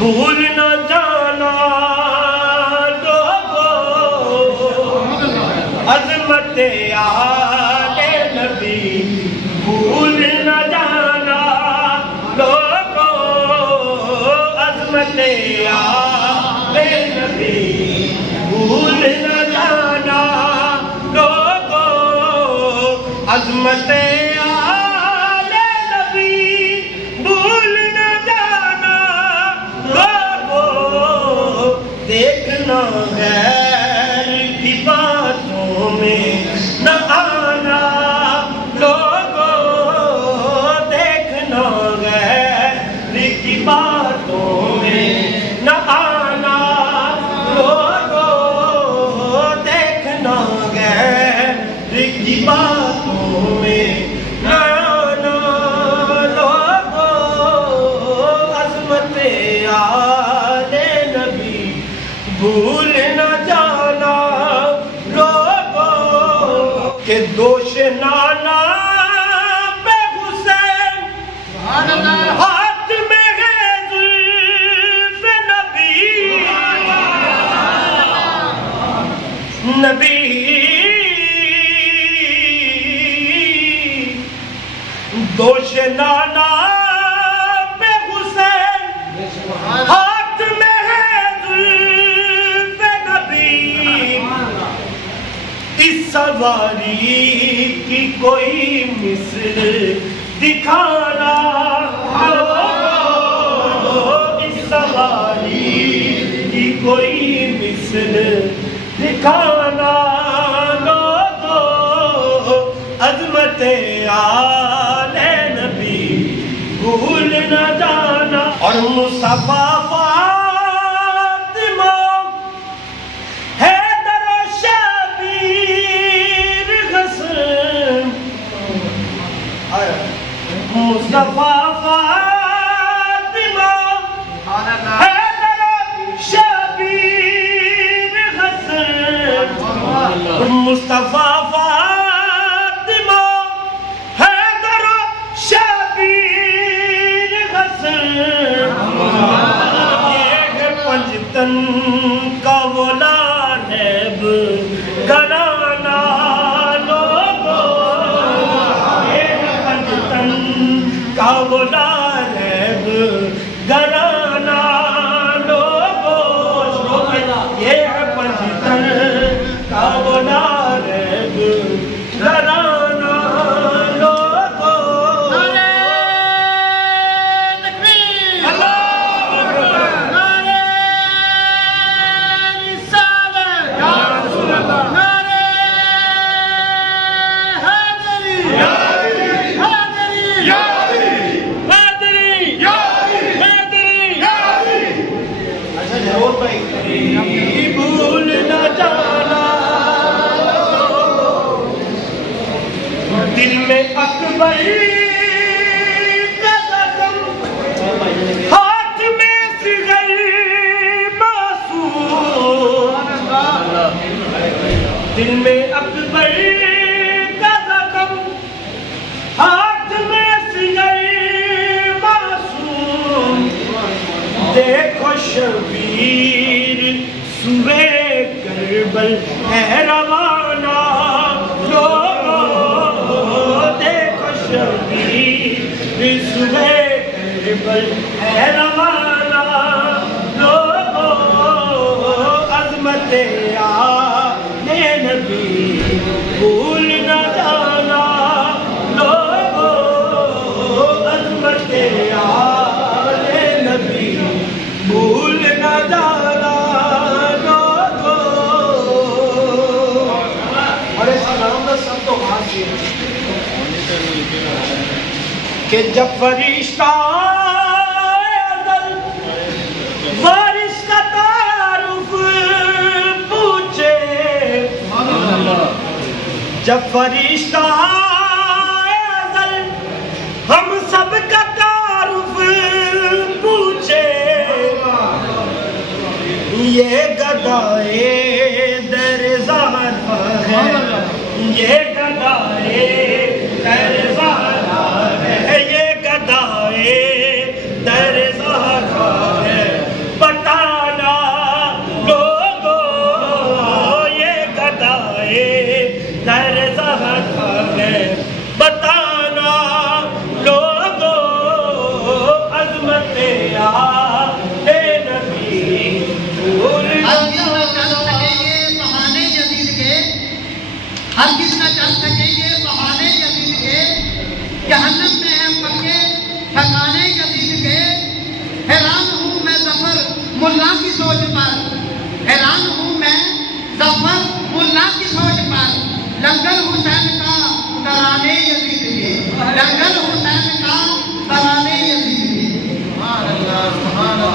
بھول نہ جانا لوگوں عظمت آل نبی، بھول نہ جانا لوگوں عظمت آل نبی، بھول نہ جانا لوگوں عظمت آل نبی، بھول نہ جانا لوگوں دیکھنا غیر کی باتوں میں نہ آنا لوگوں، دیکھنا غیر کی باتوں میں نہ آنا لوگوں، دیکھنا غیر کی باتوں میں نہ آنا لوگوں، عظمت آل نبی بھول نہ جانا لوگوں، کہ دوش نانا پہ حسین ہاتھ میں ہے زلف نبی، نبی دوش نانا پہ حسین ہاتھ میں ہے زلف نبی، اس سواری کی کوئی مثل دکھانا لوگوں، اس سواری کی کوئی مثل دکھانا لوگوں، عظمت آل نبی بھول نہ جانا، اور مصطفیٰ فاطمہ حیدر و شبیر حسن، مصطفیٰ فاطمہ حیدر و شبیر حسن، مصطفیٰ فاطمہ حیدر و شبیر حسن، یہ ہے پنجتن کا وہ لانب گھرانہ لوگوں، یہ ہے پنجتن کا وہ لانب گھرانہ لوگوں، یہ ہے پنجتن کا وہ لانب گھرانہ لوگوں۔ بھول نہ جانا دل میں اکبر کا زخم، ہاتھ میں صغر معصوم، دل میں اکبر کا زخم، ہاتھ میں صغر معصوم، دیکھو شبیر سوئے کربل ہے روانہ لوگوں، دیکھو شبیر سوئے کربل ہے روانہ لوگوں، عظمت آل نبی بھول نہ جانا لوگوں، عظمت آل نبی بھول نہ جانا لوگوں۔ اور اس نام کا سب تو خاص ہے کہ جب فرشتہ ازل وارث کا تعارف پوچھے، جب فرشتہ ازل ہم سب کا تعارف پوچھے، یہ گدائے در زہرا ہے، یہ گدائے در زہرا ہے، یہ گدائے در زہرا ہے، جہنم میں ہیں پکے ٹھکانے یزید کے، حیران ہوں میں ظفر ملا کی سوچ پر، حیران ہوں میں ظفر ملا کی سوچ پر، لنگر حسین کا ترانے یزید کے، لنگر حسین کا ترانے یزید کے۔ سبحان اللہ سبحان اللہ۔